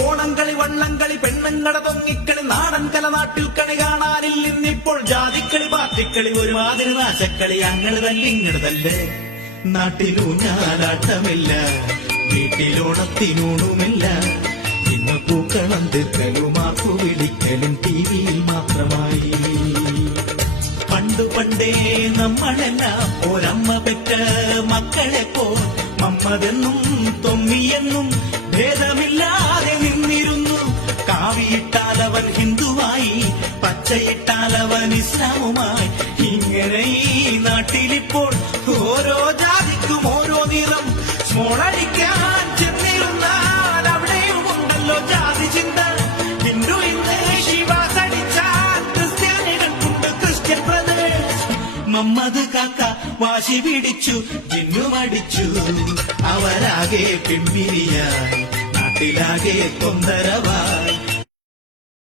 ഓണംകളി വള്ളംകളി പെണ്ണുങ്ങട തൊങ്ങിക്കളി നാടൻ കല നാട്ടിൽ കണി കാണാനില്ല ഇന്നിപ്പോൾ ജാതിക്കളി പാർട്ടിക്കളി ഒരുമാതിരി നാശക്കളി അങ്ങട് തന്നെ ഇങ്ങട് തല്ലേ നാട്ടിലൂഞ്ഞാലാട്ടമില്ല വീട്ടിലോണത്തിനൂണുമില്ല. ഇന്ന് പൂക്കളം തീർക്കലും ആർക്കു വിളിക്കലും ടി വിയിൽ മാത്രമായി. പണ്ടു പണ്ടേ നമ്മളെല്ലാം ഒരമ്മ പെറ്റ മക്കളെ പോ മമ്മതെന്നും തൊമ്മിയെന്നും നിന്നിരുന്നു കാവിയിട്ടാൽ അവൻ ഹിന്ദുവായി പച്ചയിട്ടാൽ അവൻ ഇസ്ലാമുമായി. ഇങ്ങനെ ഈ നാട്ടിലിപ്പോൾ ഓരോ ജാതിക്കും ഓരോ നിറം. സ്മോളടിക്കാൻ ചെന്നിരുന്നാൽ ഉണ്ടല്ലോ ജാതി മമ്മദ് കാക്ക വാശി പിടിച്ചു ജിന്നുമടിച്ചു അവരാകെ പിമ്പിരിയായി നാട്ടിലാകെ കൊന്തരവ